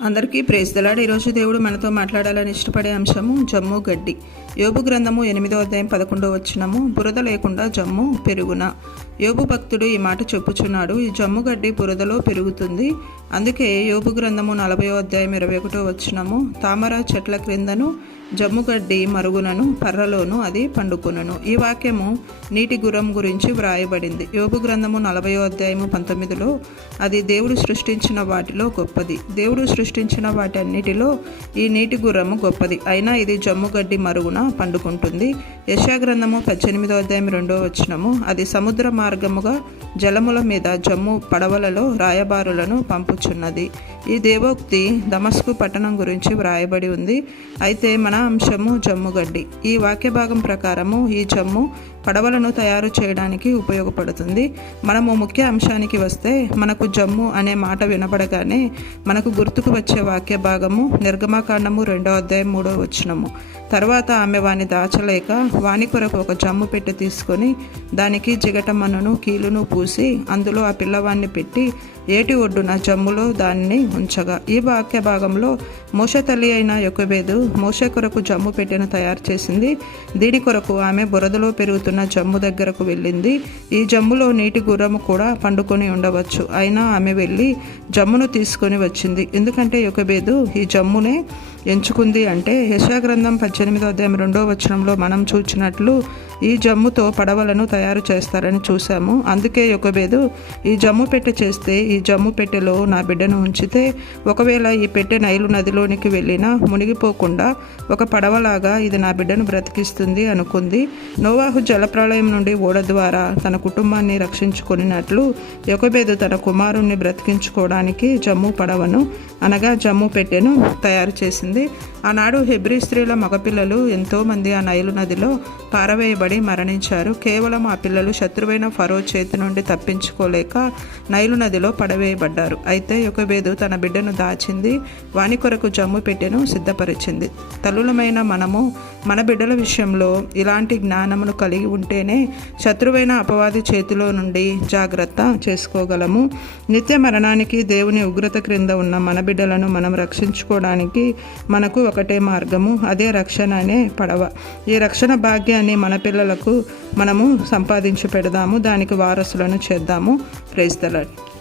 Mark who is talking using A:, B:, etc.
A: అందరికీ praise the Lord ఈరోజు దేవుడు మనతో మాట్లాడాలని ఇష్టపడే అంశము జమ్ము గడ్డి. యోబు గ్రంథము ఎనిమిదో అధ్యాయం పదకొండో వచ్చినము బురద లేకుండా జమ్ము పెరుగున. యోబు భక్తుడు ఈ మాట చెప్పుచున్నాడు ఈ జమ్ము గడ్డి బురదలో పెరుగుతుంది. అందుకే యోబు గ్రంథము నలభై అధ్యాయం ఇరవై ఒకటో వచ్చినము తామర చెట్ల క్రిందను జమ్ముగడ్డి మరుగునను పర్రలోను అది పండుకునను. ఈ వాక్యము నీటి గుర్రం గురించి వ్రాయబడింది. యోబు గ్రంథము నలభయో అధ్యాయము పంతొమ్మిదిలో అది దేవుడు సృష్టించిన వాటిలో గొప్పది. దేవుడు సృష్టించిన వాటన్నిటిలో ఈ నీటి గుర్రము గొప్పది. అయినా ఇది జమ్ముగడ్డి మరుగున? పండుకుంటుంది. యశాగ్రంథము పద్దెనిమిదో అధ్యాయం రెండో వచనము. అది సముద్ర మార్గముగా జలముల మీద జమ్ము పడవలలో రాయబారులను పంపుచున్నది. ఈ దేవోక్తి దమస్కు పట్టణం గురించి వ్రాయబడి ఉంది. అయితే మన అంశము జమ్ముగడ్డి ఈ వాక్య భాగం ప్రకారము ఈ జమ్ము పడవలను తయారు చేయడానికి ఉపయోగపడుతుంది. మనము ముఖ్య అంశానికి వస్తే మనకు జమ్ము అనే మాట వినపడగానే మనకు గుర్తుకు వచ్చే వాక్య భాగము నిర్గమాకాండము రెండో అధ్యాయం మూడో వచనము. తర్వాత ఆమె వాని దాచలేక వాని కొరకు ఒక జమ్ము పెట్టి తీసుకొని దానికి జిగటమన్నును కీలును పూసి అందులో ఆ పిల్లవాన్ని పెట్టి ఏటి ఒడ్డున జమ్ములో దాన్ని ఉంచగా. ఈ వాక్య భాగంలో మోస తల్లి అయిన యొక్కబేదు మోస కొరకు జమ్ము పెట్టెను తయారు చేసింది. దీని కొరకు ఆమె బురదలో పెరుగుతున్న జమ్ము దగ్గరకు వెళ్ళింది. ఈ జమ్ములో నీటి గుర్రము కూడా పండుకొని ఉండవచ్చు. అయినా ఆమె వెళ్ళి జమ్మును తీసుకొని వచ్చింది. ఎందుకంటే యొక్కబేదు ఈ జమ్మునే ఎంచుకుంది అంటే యశాగ్రంథం పద్దెనిమిదో అధ్యాయం రెండో వచనంలో మనం చూచినట్లు ఈ జమ్ముతో పడవలను తయారు చేస్తారని చూసాము అందుకే యొకబేదు ఈ జమ్ము పెట్టె చేస్తే ఈ జమ్ము పెట్టెలో నా బిడ్డను ఉంచితే ఒకవేళ ఈ పెట్టె నైలు నదిలోనికి వెళ్ళినా మునిగిపోకుండా ఒక పడవలాగా ఇది నా బిడ్డను బ్రతికిస్తుంది అనుకుంది. నోవాహు జలప్రళయం నుండి ఓడ ద్వారా తన కుటుంబాన్ని రక్షించుకున్నట్లు యొకబేదు తన కుమారుణ్ణి బ్రతికించుకోవడానికి జమ్ము పడవను అనగా జమ్ము పెట్టెను తయారు చేసింది. ఆనాడు హెబ్రి స్త్రీల మగపిల్లలు ఎంతోమంది ఆ నైలు నదిలో పారవేయబడి మరణించారు. కేవలం ఆ పిల్లలు శత్రువైన ఫరో చేతి నుండి తప్పించుకోలేక నైలు నదిలో పడవేయబడ్డారు. అయితే యొకబేదు తన బిడ్డను దాచింది వాని కొరకు జమ్ము పెట్టెను సిద్ధపరిచింది. తల్లులమైన మనము మన బిడ్డల విషయంలో ఇలాంటి జ్ఞానమును కలిగి ఉంటేనే శత్రువైన అపవాది చేతిలో నుండి జాగ్రత్త చేసుకోగలము. నిత్య మరణానికి దేవుని ఉగ్రత క్రింద ఉన్న మన బిడ్డలను మనం రక్షించుకోవడానికి మనకు ఒకటే మార్గము అదే రక్షణ అనే పడవ. ఈ రక్షణ భాగ్యాన్ని మన పిల్లలకు మనము సంపాదించి పెడదాము దానికి వారసులను చేద్దాము. Praise the Lord